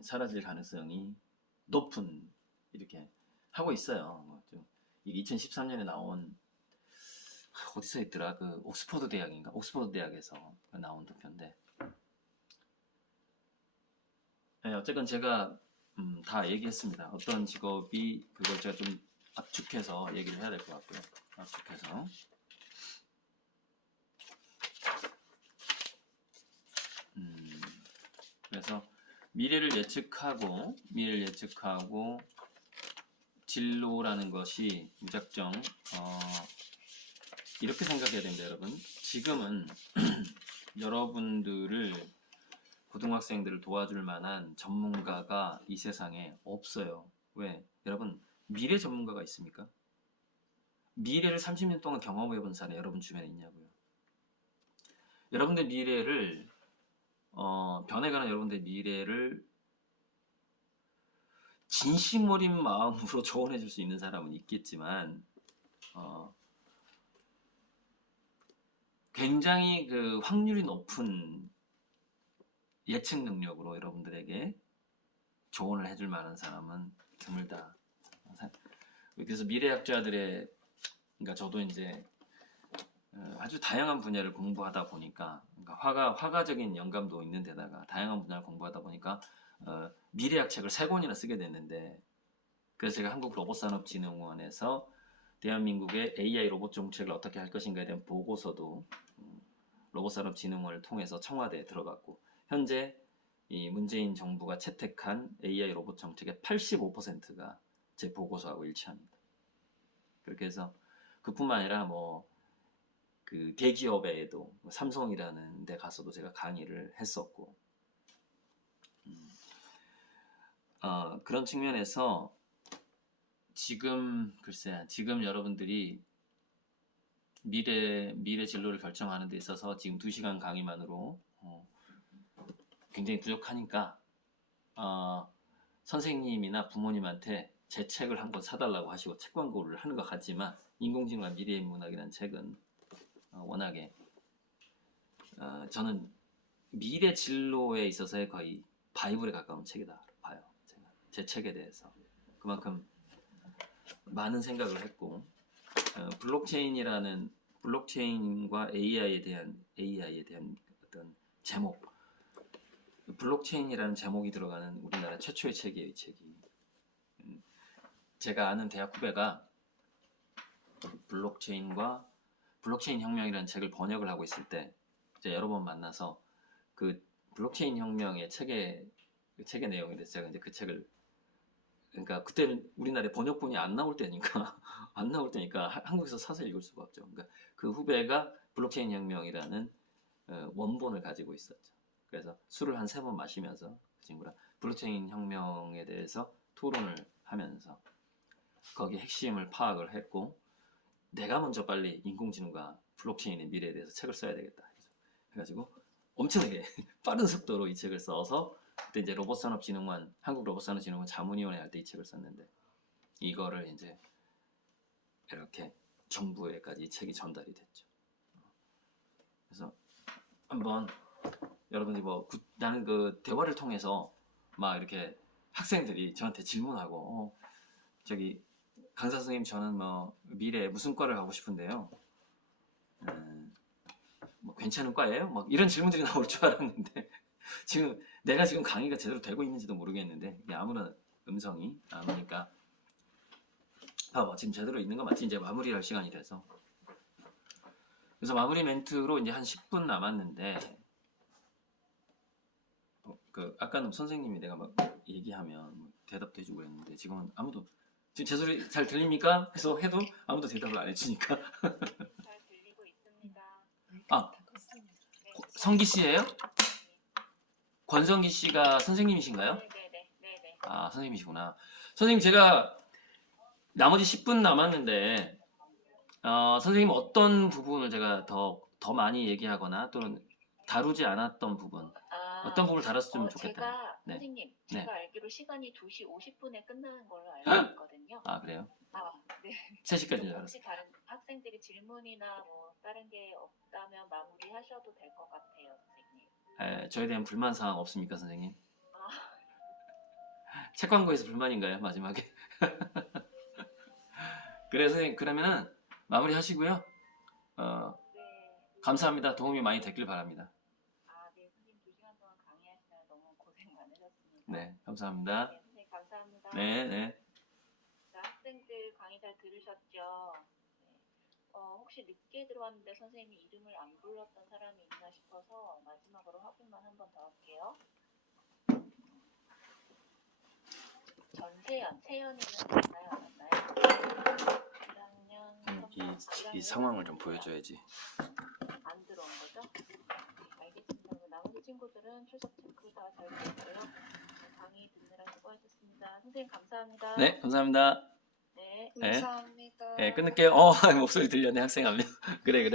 사라질 가능성이 높은 이렇게 하고 있어요. 이게 2013년에 나온 어디서 있더라? 그 옥스퍼드 대학인가? 옥스퍼드 대학에서 나온 도표인데 어쨌건 제가 다 얘기했습니다. 어떤 직업이 그걸 제가 좀 압축해서 얘기를 해야 될 것 같고요. 압축해서 그래서 미래를 예측하고 진로라는 것이 무작정 이렇게 생각해야 됩니다, 여러분. 지금은 여러분들을 고등학생들을 도와줄 만한 전문가가 이 세상에 없어요. 왜? 여러분, 미래 전문가가 있습니까? 미래를 30년 동안 경험해 본 사람이 여러분 주변에 있냐고요. 여러분들 미래를 변해가는 여러분들 미래를 진심 어린 마음으로 조언해 줄 수 있는 사람은 있겠지만 굉장히 그 확률이 높은 예측 능력으로 여러분들에게 조언을 해줄 만한 사람은 드물다. 그래서 미래학자들의 그러니까 저도 이제 아주 다양한 분야를 공부하다 보니까 그러니까 화가적인 영감도 있는 데다가 다양한 분야를 공부하다 보니까 미래학 책을 3권이나 쓰게 됐는데 그래서 제가 한국로봇산업진흥원에서 대한민국의 AI 로봇 정책을 어떻게 할 것인가에 대한 보고서도 로봇산업진흥원을 통해서 청와대에 들어갔고 현재 이 문재인 정부가 채택한 AI 로봇 정책의 85%가 제 보고서하고 일치합니다. 그렇게 해서 그뿐만 아니라 뭐 그 대기업에도 삼성이라는 데 가서도 제가 강의를 했었고 그런 측면에서 지금 글쎄 지금 여러분들이 미래 진로를 결정하는 데 있어서 지금 2시간 강의만으로 굉장히 부족하니까 선생님이나 부모님한테 제 책을 한권 사달라고 하시고 책 광고를 하는 것 같지만 인공지능과 미래의 문학이라는 책은 워낙에 저는 미래 진로에 있어서의 거의 바이블에 가까운 책이다 봐요. 제가 제 책에 대해서 그만큼 많은 생각을 했고 블록체인과 AI에 대한 어떤 제목, 블록체인이라는 제목이 들어가는 우리나라 최초의 책이에요. 이 책이 제가 아는 대학 후배가 블록체인 혁명이라는 책을 번역을 하고 있을 때 이제 여러 번 만나서 그 블록체인 혁명의 책의 내용에 대해서 제가 이제 그 책을 그러니까 그때는 우리나라에 번역본이 안 나올 때니까 한국에서 사서 읽을 수가 없죠. 그러니까 그 후배가 블록체인 혁명이라는 원본을 가지고 있었죠. 그래서 술을 한 3번 마시면서 그 친구랑 블록체인 혁명에 대해서 토론을 하면서 거기에 핵심을 파악을 했고 내가 먼저 빨리 인공지능과 블록체인의 미래에 대해서 책을 써야 되겠다. 그래가지고 엄청나게 빠른 속도로 이 책을 써서 그때 이제 한국 로봇산업진흥원 자문위원회 할 때 이 책을 썼는데 이거를 이제 이렇게 정부에까지 이 책이 전달이 됐죠. 그래서 한번 여러분들이 나는 그 대화를 통해서 막 이렇게 학생들이 저한테 질문하고 저기 강사 선생님 저는 뭐 미래에 무슨 과를 가고 싶은데요. 뭐 괜찮은 과예요? 막 이런 질문들이 나올 줄 알았는데 내가 지금 강의가 제대로 되고 있는지도 모르겠는데 아무런 음성이 안 오니까 봐봐 지금 제대로 있는 거 맞지? 이제 마무리할 시간이 돼서 그래서 마무리 멘트로 이제 한 10분 남았는데 아까는 선생님이 내가 막 얘기하면 대답도 해주고 했는데 지금은 아무도 지금 제 소리 잘 들립니까? 해도 아무도 대답을 안 해주니까 잘 들리고 있습니다. 성기 씨예요? 권성기 씨가 선생님이신가요? 네네. 아 선생님이시구나. 선생님 제가 나머지 10분 남았는데 선생님 어떤 부분을 제가 더 많이 얘기하거나 또는 다루지 않았던 부분 어떤 부분을 다뤘으면 좋겠다. 선생님, 네. 제가 알기로 시간이 2시 50분에 끝나는 걸로 알고 있거든요. 아 그래요? 네. 3시까지 알았어요. 혹시 다른 학생들이 질문이나 뭐 다른 게 없다면 마무리하셔도 될 것 같아요, 선생님. 저에 대한 불만 사항 없습니까, 선생님? 책 광고에서 불만인가요, 마지막에? 그래 선생님 그러면은 마무리 하시고요. 네. 감사합니다. 도움이 많이 됐길 바랍니다. 네, 선생님 2시간 동안 강의하시느라 너무 고생 많으셨습니다. 네, 감사합니다. 네, 선생님 감사합니다. 네. 자, 학생들 강의 잘 들으셨죠? 네. 혹시 늦게 들어왔는데 선생님이 이름을 안 불렀던 사람이 있나 싶어서 마지막으로 확인만 한 번 더 할게요. 세연이는 맞나요? 안 맞나요? 1학년 이 상황을 좀 보여줘야지. 안 들어온 거죠? 알겠습니다. 나머지 친구들은 출석 체크 다 잘 됐고요. 강의 듣느라 수고하셨습니다. 선생님 감사합니다. 네, 감사합니다. 네, 감사합니다. 네, 끊을게요. 목소리 들렸네, 학생 한 명. 그래.